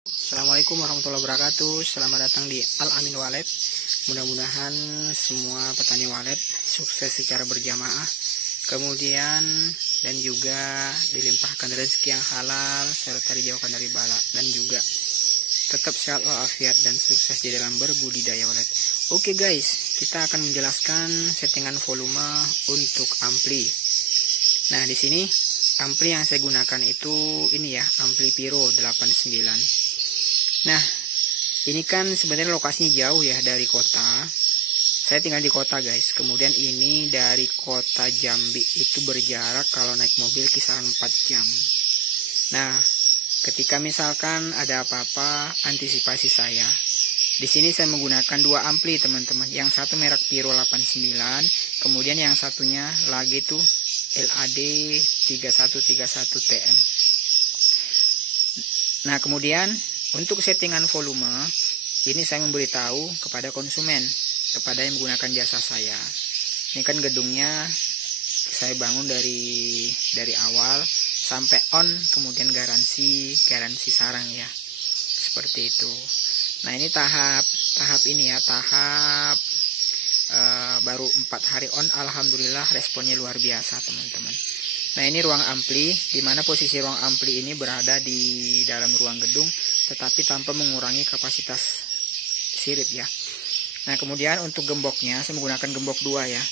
Assalamualaikum warahmatullahi wabarakatuh. Selamat datang di Al Amin Wallet. Mudah-mudahan semua petani wallet sukses secara berjamaah, kemudian dan juga dilimpahkan rezeki yang halal serta dijauhkan dari bala, dan juga tetap sehat walafiat dan sukses di dalam berbudidaya wallet. Oke guys, kita akan menjelaskan settingan volume untuk ampli. Nah, di sini ampli yang saya gunakan itu ini ya, ampli Pyro 89. Nah, ini kan sebenarnya lokasinya jauh ya dari kota. Saya tinggal di kota guys. Kemudian ini dari kota Jambi itu berjarak kalau naik mobil kisaran 4 jam. Nah, ketika misalkan ada apa-apa, antisipasi saya. Di sini saya menggunakan dua ampli teman-teman. Yang satu merek Pyro 89, kemudian yang satunya lagi tuh LAD 3131 TM. Nah, kemudian untuk settingan volume, ini saya memberitahu kepada konsumen, kepada yang menggunakan jasa saya. Ini kan gedungnya saya bangun dari awal sampai on, kemudian garansi sarang ya, seperti itu. Nah, ini tahap ini ya, tahap baru 4 hari on, alhamdulillah responnya luar biasa teman-teman. Nah, ini ruang ampli, dimana posisi ruang ampli ini berada di dalam ruang gedung, tetapi tanpa mengurangi kapasitas sirip ya. Nah, kemudian untuk gemboknya saya menggunakan gembok 2 ya.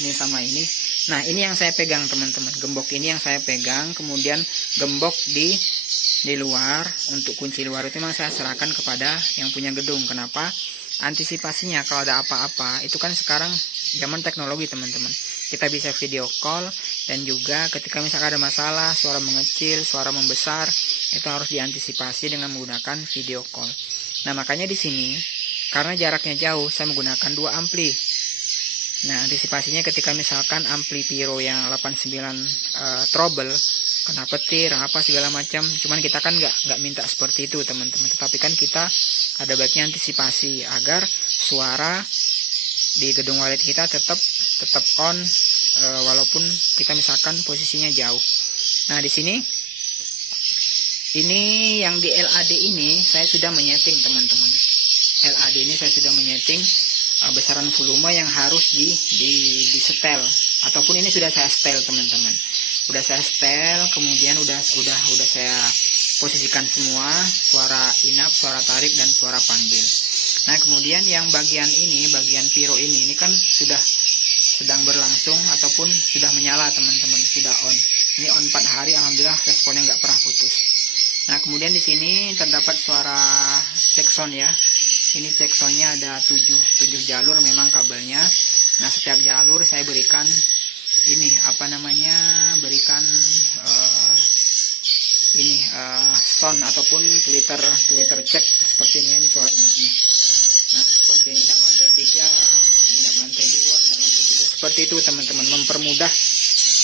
Ini sama ini. Nah, ini yang saya pegang teman-teman. Gembok ini yang saya pegang, kemudian gembok di luar, untuk kunci luar itu memang saya serahkan kepada yang punya gedung. Kenapa? Antisipasinya kalau ada apa-apa, itu kan sekarang zaman teknologi teman-teman. Kita bisa video call, dan juga ketika misalkan ada masalah, suara mengecil, suara membesar, itu harus diantisipasi dengan menggunakan video call. Nah, makanya di sini karena jaraknya jauh, saya menggunakan dua ampli. Nah, antisipasinya ketika misalkan ampli Pyro yang 89 trouble, kena petir, apa segala macam, cuman kita kan nggak minta seperti itu teman-teman. Tetapi kan kita ada baiknya antisipasi agar suara di gedung wallet kita tetap on, walaupun kita misalkan posisinya jauh. Nah, di sini ini yang di LAD ini saya sudah menyeting teman-teman. LAD ini saya sudah menyeting besaran volume yang harus di setel, ataupun ini sudah saya setel teman-teman. Udah saya setel, kemudian udah saya posisikan semua, suara inap, suara tarik, dan suara panggil. Nah, kemudian yang bagian ini, bagian Pyro ini kan sudah sedang berlangsung ataupun sudah menyala teman-teman, sudah on. Ini on 4 hari, alhamdulillah responnya nggak pernah putus. Nah, kemudian di sini terdapat suara check sound ya. Ini check soundnya ada 7 jalur memang kabelnya. Nah, setiap jalur saya berikan ini berikan sound ataupun Twitter check seperti ini suara inapnya. Nah, seperti ini, inap lantai 3, inap lantai 2, inap lantai 3, seperti itu teman-teman, mempermudah.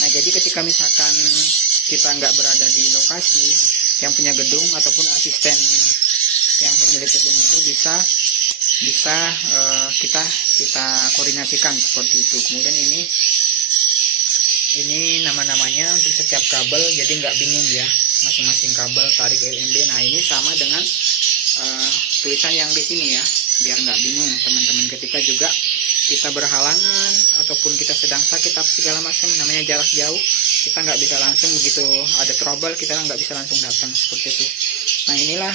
Nah, jadi ketika misalkan kita nggak berada di lokasi, yang punya gedung ataupun asisten yang pemilik gedung itu bisa kita koordinasikan seperti itu. Kemudian ini nama-namanya untuk setiap kabel, jadi nggak bingung ya, masing-masing kabel tarik LMB. Nah, ini sama dengan tulisan yang di sini ya, biar nggak bingung teman-teman. Ketika juga kita berhalangan ataupun kita sedang sakit apa segala macam, namanya jarak jauh, kita nggak bisa langsung begitu ada trouble, kita nggak bisa langsung datang seperti itu. Nah, inilah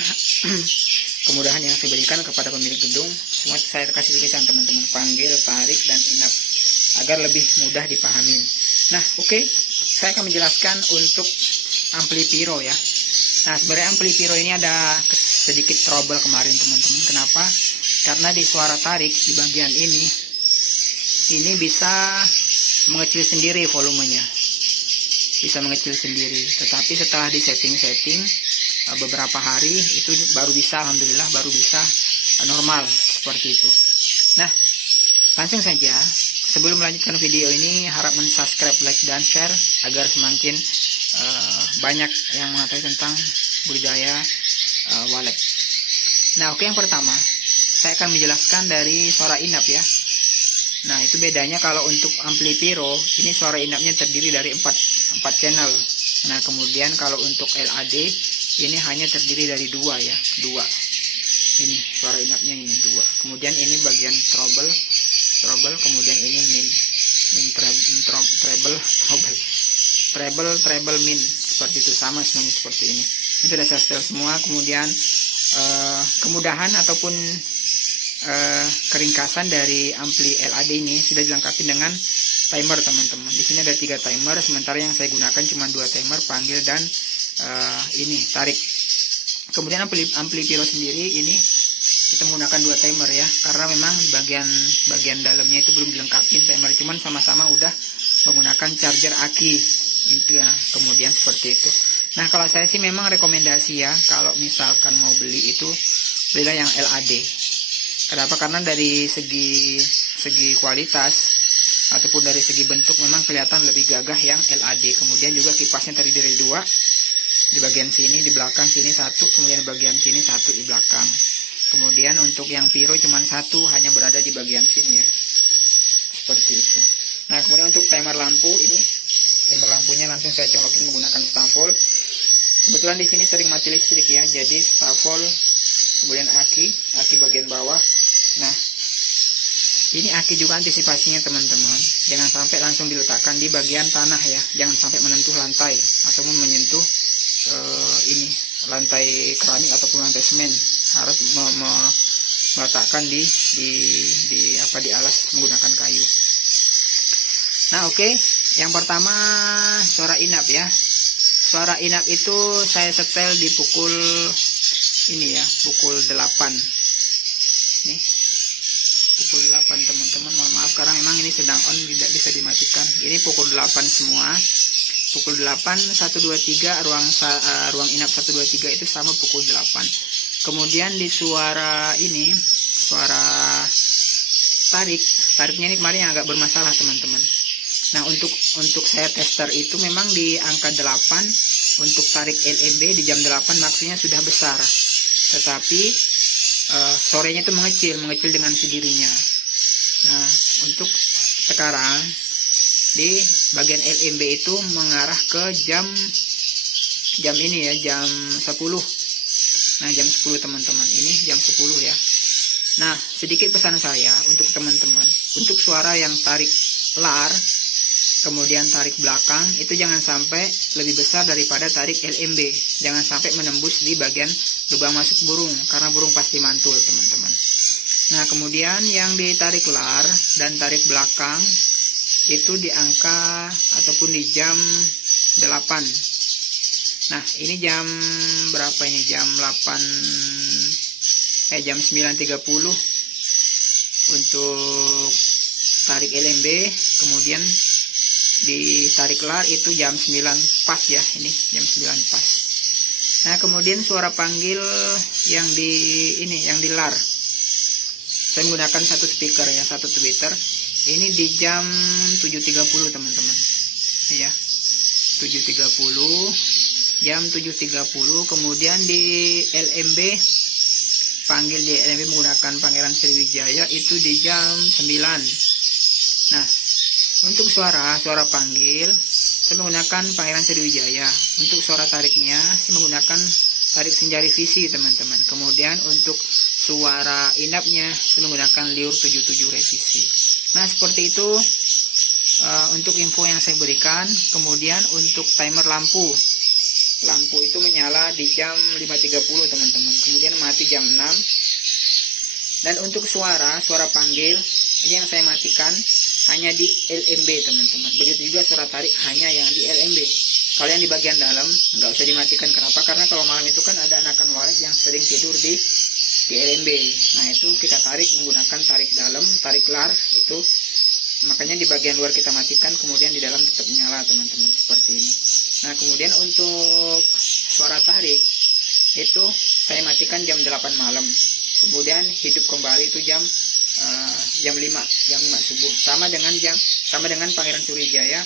kemudahan yang saya berikan kepada pemilik gedung. Semua saya kasih tulisan teman-teman, panggil, tarik, dan inap, agar lebih mudah dipahami. Nah, oke, saya akan menjelaskan untuk ampli Pyro ya. Nah, sebenarnya ampli Pyro ini ada sedikit trouble kemarin teman-teman. Kenapa? Karena di suara tarik di bagian ini bisa mengecil sendiri volumenya, bisa mengecil sendiri. Tetapi setelah di setting beberapa hari itu baru bisa, alhamdulillah baru bisa normal seperti itu. Nah, langsung saja. Sebelum melanjutkan video ini, harap subscribe, like, dan share agar semakin banyak yang mengetahui tentang budidaya wallet. Nah, oke, yang pertama saya akan menjelaskan dari suara inap ya. Nah, itu bedanya kalau untuk ampli Pyro, ini suara inapnya terdiri dari 4 channel. Nah, kemudian kalau untuk LAD ini hanya terdiri dari 2 ya, 2. Ini suara inapnya ini 2. Kemudian ini bagian treble, kemudian ini min treble min, seperti itu, sama semuanya seperti ini. Ini sudah saya setel semua. Kemudian kemudahan ataupun keringkasan dari ampli LAD ini sudah dilengkapi dengan timer teman-teman. Di sini ada 3 timer, sementara yang saya gunakan cuma 2 timer, panggil dan ini tarik. Kemudian ampli Pyro sendiri ini kita menggunakan 2 timer ya, karena memang bagian dalamnya itu belum dilengkapi timer, cuman sama-sama udah menggunakan charger aki itu ya. Kemudian seperti itu. Nah, kalau saya sih memang rekomendasi ya, kalau misalkan mau beli itu belilah yang LAD. Kenapa? Karena dari segi kualitas ataupun dari segi bentuk memang kelihatan lebih gagah yang LAD. Kemudian juga kipasnya terdiri dari 2, di bagian sini, di belakang sini 1, kemudian bagian sini 1 di belakang. Kemudian untuk yang Pyro cuma 1, hanya berada di bagian sini ya, seperti itu. Nah, kemudian untuk timer lampu ini, timer lampunya langsung saya colokin menggunakan stafol. Kebetulan di sini sering mati listrik ya, jadi stafol, kemudian aki bagian bawah. Nah, ini aki juga antisipasinya teman-teman, jangan sampai langsung diletakkan di bagian tanah ya, jangan sampai menyentuh lantai ataupun menyentuh ini lantai keramik ataupun lantai semen. Harus meletakkan di alas menggunakan kayu. Nah, oke. Yang pertama suara inap ya. Suara inap itu saya setel di pukul ini ya, pukul 8. Nih, pukul 8 teman-teman. Mohon maaf karena memang ini sedang on, tidak bisa dimatikan. Ini pukul 8 semua. Pukul 8, 1, 2, 3, ruang inap 1, 2, 3 itu sama pukul 8. Kemudian di suara ini, suara tariknya ini kemarin yang agak bermasalah teman-teman. Nah, untuk saya tester itu memang di angka 8, untuk tarik LMB di jam 8 maksudnya sudah besar. Tetapi sorenya itu mengecil dengan sendirinya. Nah, untuk sekarang di bagian LMB itu mengarah ke jam ini ya, jam 10. Nah, jam 10 teman-teman, ini jam 10 ya. Nah, sedikit pesan saya untuk teman-teman, untuk suara yang tarik lar, kemudian tarik belakang, itu jangan sampai lebih besar daripada tarik LMB. Jangan sampai menembus di bagian lubang masuk burung, karena burung pasti mantul teman-teman. Nah, kemudian yang ditarik lar dan tarik belakang, itu di angka ataupun di jam 8. Nah, ini jam berapa ini? Jam 9.30 untuk tarik LMB, kemudian ditarik lar itu jam 9 pas ya, ini jam 9 pas. Nah, kemudian suara panggil yang di lar. Saya menggunakan 1 speaker ya, 1 tweeter. Ini di jam 7.30 teman-teman. Ya. 7.30. Jam 7.30, kemudian di LMB, panggil di LMB menggunakan Pangeran Sriwijaya itu di jam 9. Nah, untuk suara panggil saya menggunakan Pangeran Sriwijaya. Untuk suara tariknya saya menggunakan tarik Senjari Visi teman-teman. Kemudian untuk suara inapnya saya menggunakan Liur 77 revisi. Nah, seperti itu untuk info yang saya berikan. Kemudian untuk timer lampu itu menyala di jam 5.30 teman-teman, kemudian mati jam 6. Dan untuk suara panggil ini yang saya matikan hanya di LMB teman-teman. Begitu juga suara tarik hanya yang di LMB. Kalau yang di bagian dalam nggak usah dimatikan. Kenapa? Karena kalau malam itu kan ada anakan walet yang sering tidur di LMB. Nah, itu kita tarik menggunakan tarik dalam, tarik lar itu. Makanya di bagian luar kita matikan, kemudian di dalam tetap nyala teman-teman, seperti ini. Nah, kemudian untuk suara tarik itu saya matikan jam 8 malam. Kemudian hidup kembali itu jam 5 subuh. Sama dengan Pangeran Sriwijaya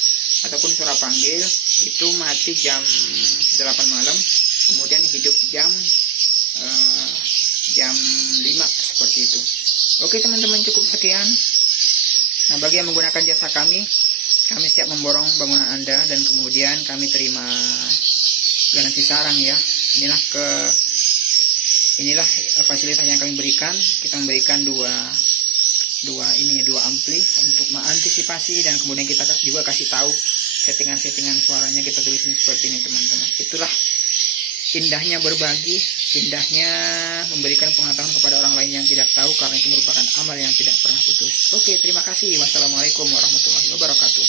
ataupun suara panggil itu mati jam 8 malam. Kemudian hidup jam 5 seperti itu. Oke teman-teman, cukup sekian. Nah, bagi yang menggunakan jasa kami siap memborong bangunan Anda dan kemudian kami terima garansi sarang ya. Inilah fasilitas yang kami berikan. Kita memberikan dua ampli untuk mengantisipasi, dan kemudian kita juga kasih tahu settingan suaranya, kita tulisin seperti ini teman-teman. Itulah indahnya berbagi, indahnya memberikan pengetahuan kepada orang lain yang tidak tahu, karena itu merupakan amal yang tidak pernah putus. Oke, terima kasih. Wassalamualaikum warahmatullahi wabarakatuh.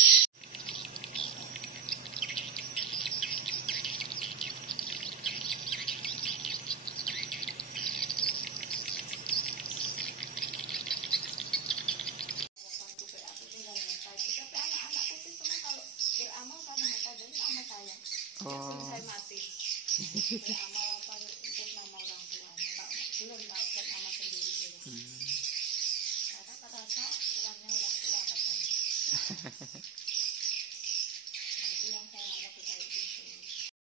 Oh.